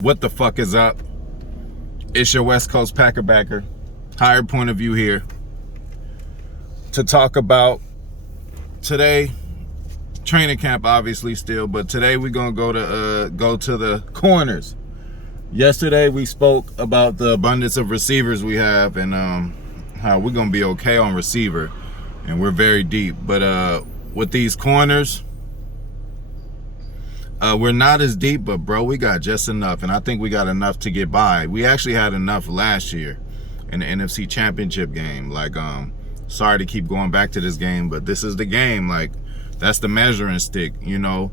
What the fuck is up? It's your West Coast Packerbacker. Higher point of view here to talk about today. Training camp obviously still, but today we're gonna go to the corners. Yesterday we spoke about the abundance of receivers we have and how we're gonna be okay on receiver, and we're very deep. But with these corners, we're not as deep, but bro, we got just enough, and I think we got enough to get by. We actually had enough last year in the NFC Championship game. Like, sorry to keep going back to this game, but this is the game. Like, that's the measuring stick, you know.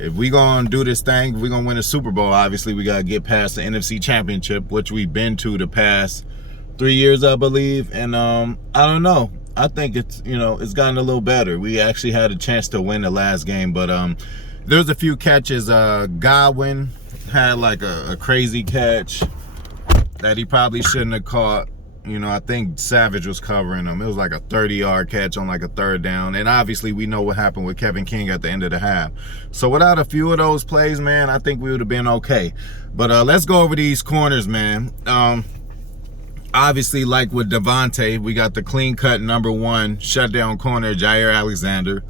If we gonna do this thing, if we gonna win a Super Bowl, obviously we gotta get past the NFC Championship, which we've been to the past 3 years, I believe. And I don't know. I think it's, you know, it's gotten a little better. We actually had a chance to win the last game, but there's a few catches. Godwin had like a crazy catch that he probably shouldn't have caught. You know, I think Savage was covering him. It was like a 30-yard catch on like a third down. And obviously we know what happened with Kevin King at the end of the half. So without a few of those plays, man, I think we would have been okay. But let's go over these corners, man. Obviously, like with Devontae, we got the clean-cut #1 shutdown corner, Jair Alexander,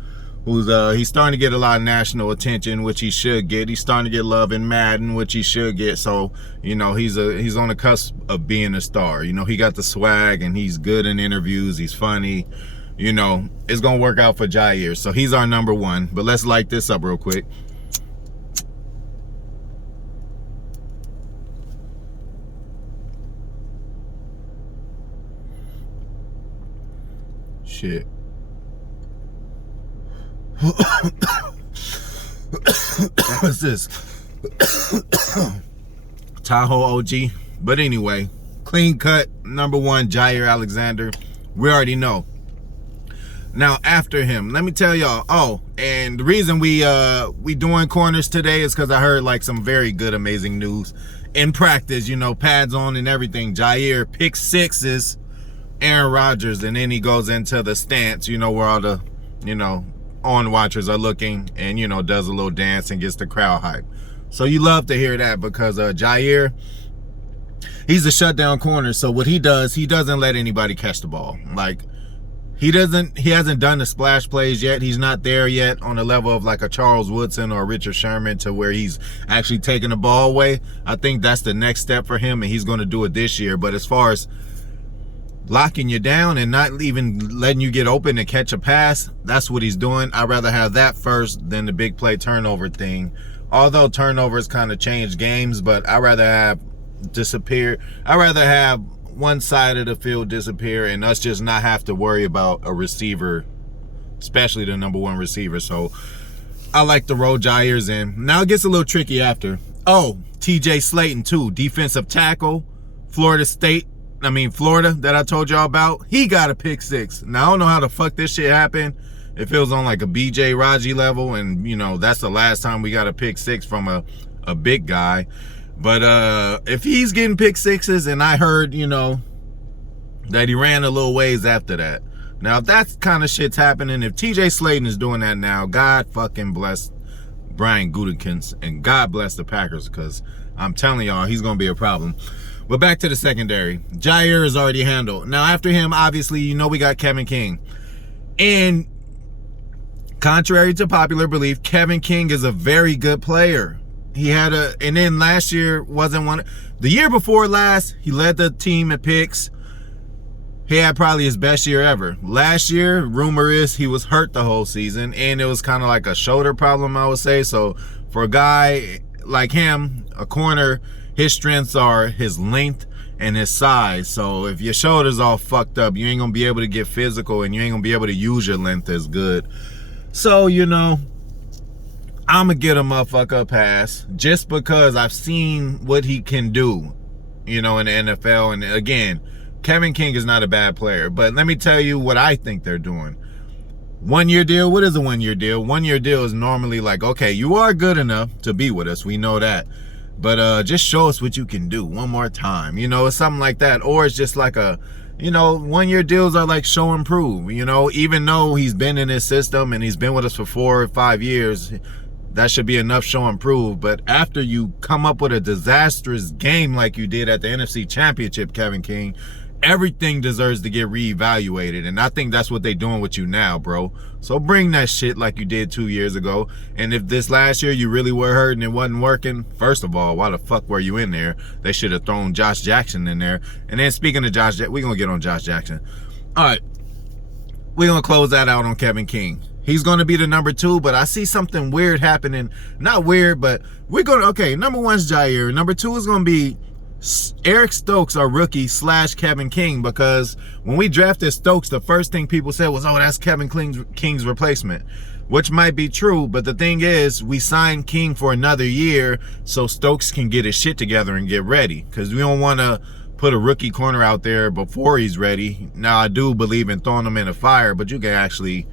who's he's starting to get a lot of national attention, which he should get. He's starting to get love in Madden, which he should get. So, you know, he's on the cusp of being a star. You know, he got the swag and he's good in interviews. He's funny. You know, it's gonna work out for Jair. So he's our #1. But let's light this up real quick. Shit. What's this? Tahoe OG. But anyway, clean cut #1 Jair Alexander. We already know. Now after him, let me tell y'all. Oh, and the reason we doing corners today is because I heard like some very good, amazing news in practice. You know, pads on and everything. Jair pick sixes Aaron Rodgers, and then he goes into the stance. You know, where all the, you know, on watchers are looking, and, you know, does a little dance and gets the crowd hype. So you love to hear that, because Jair, he's a shutdown corner. So what he does, he doesn't let anybody catch the ball. Like, he hasn't done the splash plays yet. He's not there yet on the level of like a Charles Woodson or Richard Sherman to where he's actually taking the ball away. I think that's the next step for him, and he's going to do it this year. But as far as locking you down and not even letting you get open to catch a pass, that's what he's doing. I'd rather have that first than the big play turnover thing. Although turnovers kind of change games, but I'd rather have one side of the field disappear and us just not have to worry about a receiver, especially the #1 receiver. So I like the roll Jair's in. Now it gets a little tricky after. Oh, TJ Slayton too, defensive tackle, Florida, that I told y'all about. He got a pick six. Now I don't know how the fuck this shit happened. If it was on like a BJ Raji level, and, you know, that's the last time we got a pick six from a big guy. But if he's getting pick sixes, and I heard, you know, that he ran a little ways after that. Now if that kind of shit's happening, if TJ Slayton is doing that now, God fucking bless Brian Gutekunst, and God bless the Packers, because I'm telling y'all, he's gonna be a problem. But back to the secondary. Jair is already handled. Now after him, obviously, you know, we got Kevin King. And contrary to popular belief, Kevin King is a very good player. And then last year the year before last, he led the team in picks. He had probably his best year ever. Last year, rumor is he was hurt the whole season, and it was kind of like a shoulder problem, I would say. So for a guy like him, a corner, his strengths are his length and his size. So if your shoulder's all fucked up, you ain't gonna be able to get physical, and you ain't gonna be able to use your length as good. So, you know, I'm gonna get a motherfucker a pass just because I've seen what he can do, you know, in the NFL. And again, Kevin King is not a bad player, but let me tell you what I think they're doing. 1 year deal. What is a 1 year deal? 1 year deal is normally like, okay, you are good enough to be with us. We know that. But just show us what you can do one more time. You know, it's something like that. Or it's just like a, you know, 1 year deals are like show and prove. You know, even though he's been in his system and he's been with us for 4 or 5 years, that should be enough show and prove. But after you come up with a disastrous game like you did at the NFC Championship, Kevin King, everything deserves to get reevaluated. And I think that's what they're doing with you now, bro. So bring that shit like you did 2 years ago. And if this last year you really were hurt and it wasn't working, first of all, why the fuck were you in there? They should have thrown Josh Jackson in there. And then speaking of Josh Jackson, we're going to get on Josh Jackson. All right. We're going to close that out on Kevin King. He's going to be the number 2, but I see something weird happening. Not weird, but we're going to, okay, number 1's Jair. Number 2 is going to be Eric Stokes, our rookie, / Kevin King, because when we drafted Stokes, the first thing people said was, oh, that's Kevin King's replacement, which might be true, but the thing is, we signed King for another year so Stokes can get his shit together and get ready, because we don't want to put a rookie corner out there before he's ready. Now, I do believe in throwing him in the fire, but you can actually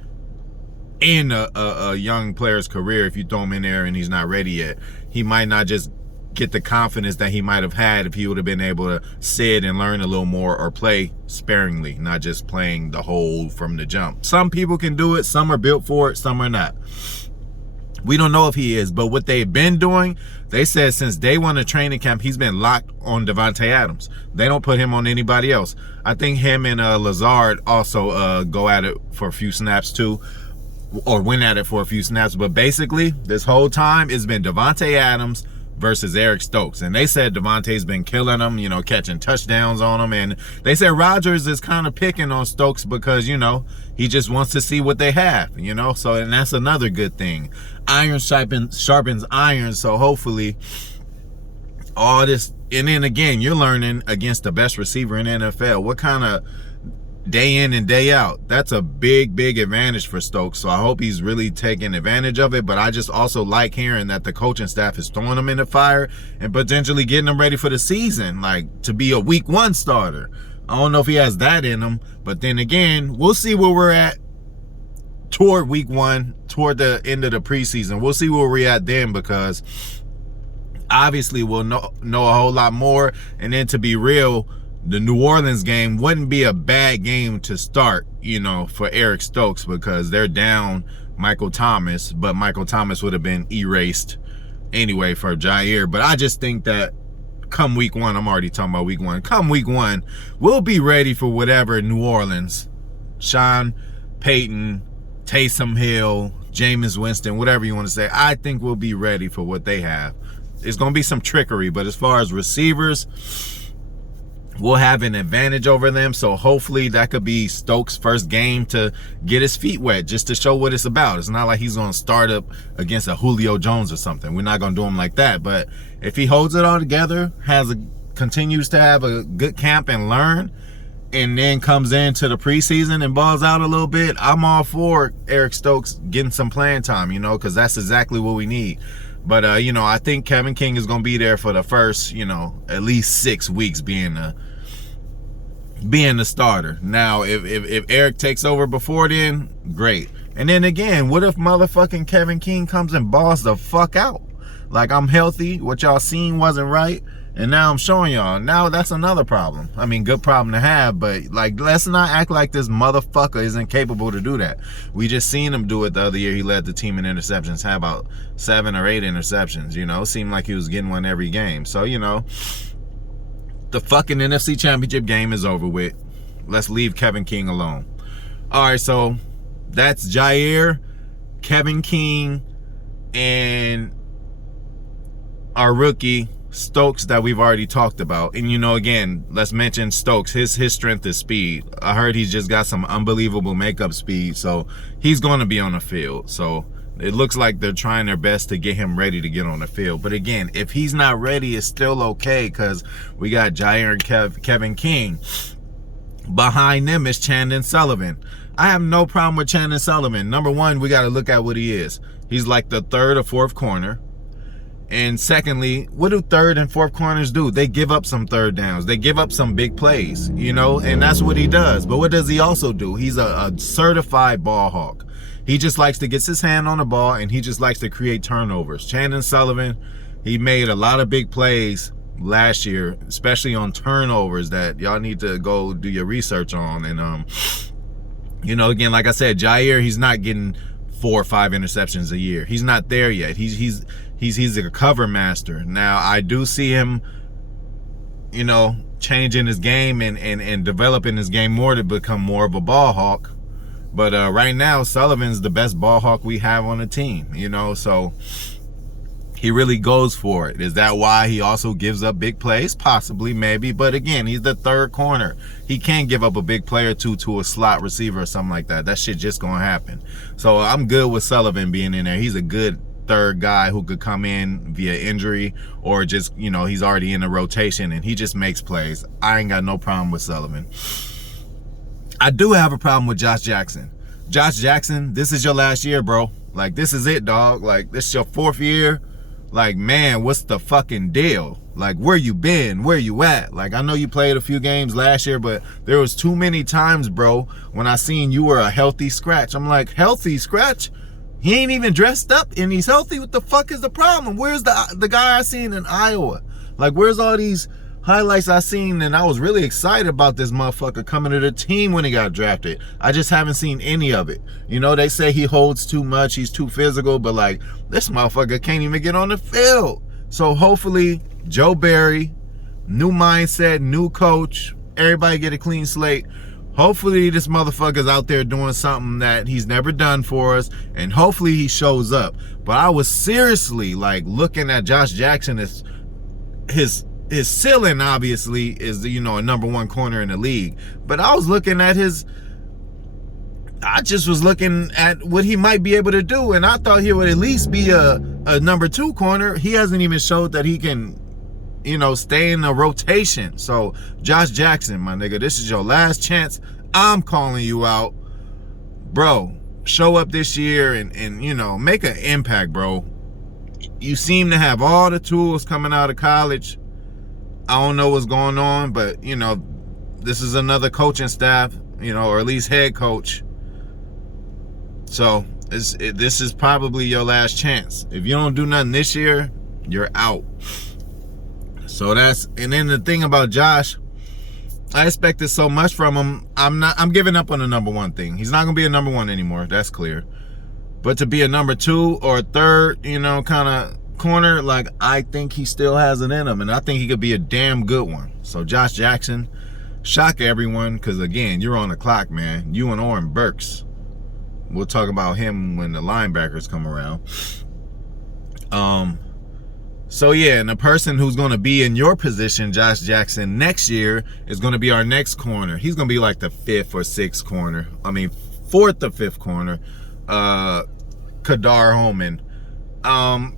end a young player's career if you throw him in there and he's not ready yet. He might not just get the confidence that he might have had if he would have been able to sit and learn a little more or play sparingly, not just playing the whole from the jump. Some people can do it, some are built for it, some are not. We don't know if he is, but what they've been doing, they said since day one of training camp, he's been locked on Davante Adams. They don't put him on anybody else. I think him and Lazard also go at it for a few snaps too, or went at it for a few snaps. But basically, this whole time, it's been Davante Adams versus Eric Stokes. And they said Davante's been killing them, you know, catching touchdowns on them. And they said Rodgers is kind of picking on Stokes because, you know, he just wants to see what they have, you know. So, and that's another good thing. Iron sharpens iron. So hopefully all this, and then again, you're learning against the best receiver in the NFL. What kind of day in and day out, that's a big advantage for Stokes. So I hope he's really taking advantage of it. But I just also like hearing that the coaching staff is throwing him in the fire and potentially getting him ready for the season, like to be a week 1 starter. I don't know if he has that in him, but then again, we'll see where we're at toward week 1, toward the end of the preseason. We'll see where we're at then, because obviously we'll know a whole lot more. And then to be real, the New Orleans game wouldn't be a bad game to start, you know, for Eric Stokes, because they're down Michael Thomas, but Michael Thomas would have been erased anyway for Jair. But I just think that come week 1, I'm already talking about week 1. Come week 1, we'll be ready for whatever New Orleans, Sean Payton, Taysom Hill, Jameis Winston, whatever you want to say. I think we'll be ready for what they have. It's going to be some trickery, but as far as receivers, we'll have an advantage over them. So hopefully that could be Stokes' first game to get his feet wet, just to show what it's about. It's not like he's going to start up against a Julio Jones or something. We're not going to do him like that. But if he holds it all together, continues to have a good camp and learn, and then comes into the preseason and balls out a little bit, I'm all for Eric Stokes getting some playing time, you know, because that's exactly what we need. But, you know, I think Kevin King is going to be there for the first, you know, at least 6 weeks being the starter. Now, if Eric takes over before then, great. And then again, what if motherfucking Kevin King comes and balls the fuck out? Like, I'm healthy, what y'all seen wasn't right, and now I'm showing y'all. Now that's another problem. I mean, good problem to have, but like, let's not act like this motherfucker isn't capable to do that. We just seen him do it the other year. He led the team in interceptions, had about 7 or 8 interceptions, you know. It seemed like he was getting one every game. So, you know, the fucking NFC Championship game is over with. Let's leave Kevin King alone. All right, so that's Jair, Kevin King, and our rookie Stokes that we've already talked about. And, you know, again, let's mention Stokes. His strength is speed. I heard he's just got some unbelievable makeup speed, so he's going to be on the field. So it looks like they're trying their best to get him ready to get on the field. But again, if he's not ready, it's still okay, because we got Jair and Kevin King. Behind them is Chandon Sullivan. I have no problem with Chandon Sullivan. Number one, we got to look at what he is. He's like the 3rd or 4th corner. And secondly, what do 3rd and 4th corners do? They give up some 3rd downs. They give up some big plays, you know, and that's what he does. But what does he also do? He's a certified ball hawk. He just likes to get his hand on the ball, and he just likes to create turnovers. Chandon Sullivan, he made a lot of big plays last year, especially on turnovers that y'all need to go do your research on. And, you know, again, like I said, Jair, he's not getting 4 or 5 interceptions a year. He's not there yet. He's a cover master. Now, I do see him, you know, changing his game and developing his game more to become more of a ball hawk. But right now, Sullivan's the best ball hawk we have on the team, you know, so he really goes for it. Is that why he also gives up big plays? Possibly, maybe. But again, he's the third corner. He can't give up a big play or two to a slot receiver or something like that. That shit just gonna happen. So I'm good with Sullivan being in there. He's a good third guy who could come in via injury or just, you know, he's already in the rotation and he just makes plays. I ain't got no problem with Sullivan. I do have a problem with Josh Jackson. Josh Jackson, this is your last year, bro. Like, this is it, dog. Like, this is your 4th year. Like, man, what's the fucking deal? Like, where you been? Where you at? Like, I know you played a few games last year, but there was too many times, bro, when I seen you were a healthy scratch. I'm like, healthy scratch? He ain't even dressed up and he's healthy. What the fuck is the problem? Where's the guy I seen in Iowa? Like, where's all these highlights I seen? And I was really excited about this motherfucker coming to the team when he got drafted. I just haven't seen any of it. You know, they say he holds too much, he's too physical, but like, this motherfucker can't even get on the field. So hopefully, Joe Barry, new mindset, new coach, everybody get a clean slate. Hopefully this motherfucker's out there doing something that he's never done for us, and hopefully he shows up. But I was seriously like looking at Josh Jackson as his ceiling obviously is, you know, a #1 corner in the league. But I was looking at I just was looking at what he might be able to do, and I thought he would at least be a #2 corner. He hasn't even showed that he can, you know, stay in the rotation. So Josh Jackson, my nigga, this is your last chance. I'm calling you out, bro. Show up this year and you know, make an impact, bro. You seem to have all the tools coming out of college. I don't know what's going on, but you know, this is another coaching staff, you know, or at least head coach. So this is probably your last chance. If you don't do nothing this year, you're out. So and then the thing about Josh, I expected so much from him. I'm giving up on the #1 thing. He's not gonna be a #1 anymore. That's clear. But to be a #2 or a third, you know, kind of corner, like, I think he still has it in him, and I think he could be a damn good one. So Josh Jackson, shock everyone, because again, you're on the clock, man. You and Oren Burks. We'll talk about him when the linebackers come around. So yeah, and the person who's going to be in your position, Josh Jackson, next year is going to be our next corner. He's going to be like the 5th or 6th corner. I mean, 4th or 5th corner. Kadar Homan.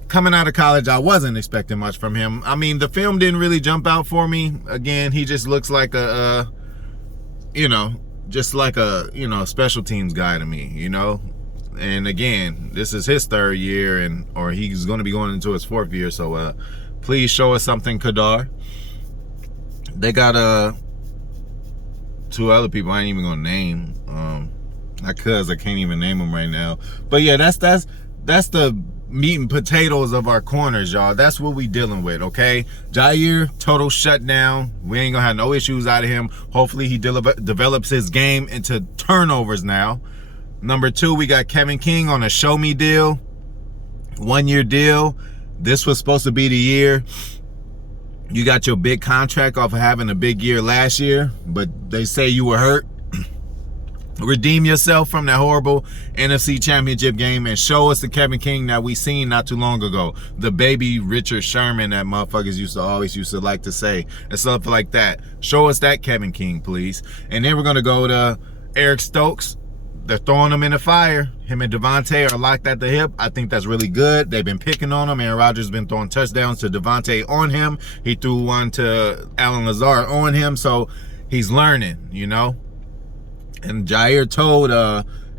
Coming out of college, I wasn't expecting much from him. I mean, the film didn't really jump out for me. Again, he just looks like you know, just like a, you know, special teams guy to me, you know. And again, this is his 3rd year, or he's going to be going into his 4th year. So please show us something, Kadar. They got 2 other people I ain't even gonna name. I can't even name them right now. But yeah, that's the meat and potatoes of our corners, y'all. That's what we dealing with, okay? Jair, total shutdown. We ain't gonna have no issues out of him. Hopefully he develops his game into turnovers now. #2, we got Kevin King on a show me deal. 1-year deal. This was supposed to be the year. You got your big contract off of having a big year last year, but they say you were hurt. Redeem yourself from that horrible NFC Championship game and show us the Kevin King that we seen not too long ago. The baby Richard Sherman that motherfuckers always used to like to say and stuff like that. Show us that Kevin King, please. And then we're going to go to Eric Stokes. They're throwing him in the fire. Him and Devontae are locked at the hip. I think that's really good. They've been picking on him. Aaron Rodgers has been throwing touchdowns to Devontae on him. He threw one to Alan Lazard on him. So he's learning, you know. And Jair told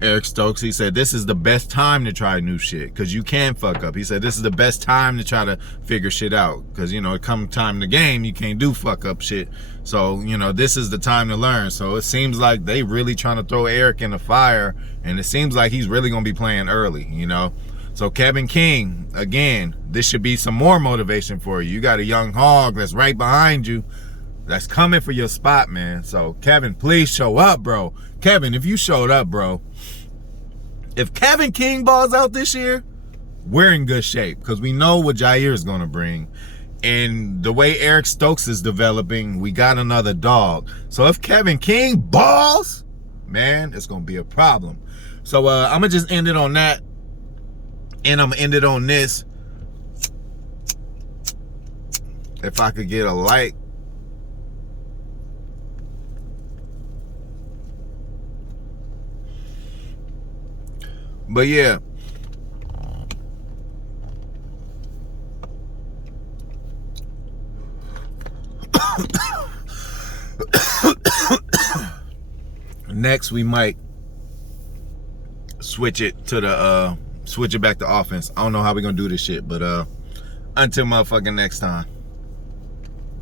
Eric Stokes, he said, this is the best time to try new shit because you can fuck up. He said, this is the best time to try to figure shit out because, you know, it come time in the game, you can't do fuck up shit. So, you know, this is the time to learn. So it seems like they really trying to throw Eric in the fire, and it seems like he's really going to be playing early, you know. So Kevin King, again, this should be some more motivation for you. You got a young hog that's right behind you that's coming for your spot, man. So Kevin, please show up, bro. Kevin, if you showed up, bro, if Kevin King balls out this year, we're in good shape because we know what Jair is going to bring. And the way Eric Stokes is developing, we got another dog. So if Kevin King balls, man, it's going to be a problem. So I'm going to just end it on that. And I'm going to end it on this. If I could get a like. But yeah. Next, we might switch it to the switch it back to offense. I don't know how we're gonna do this shit, but until motherfucking next time.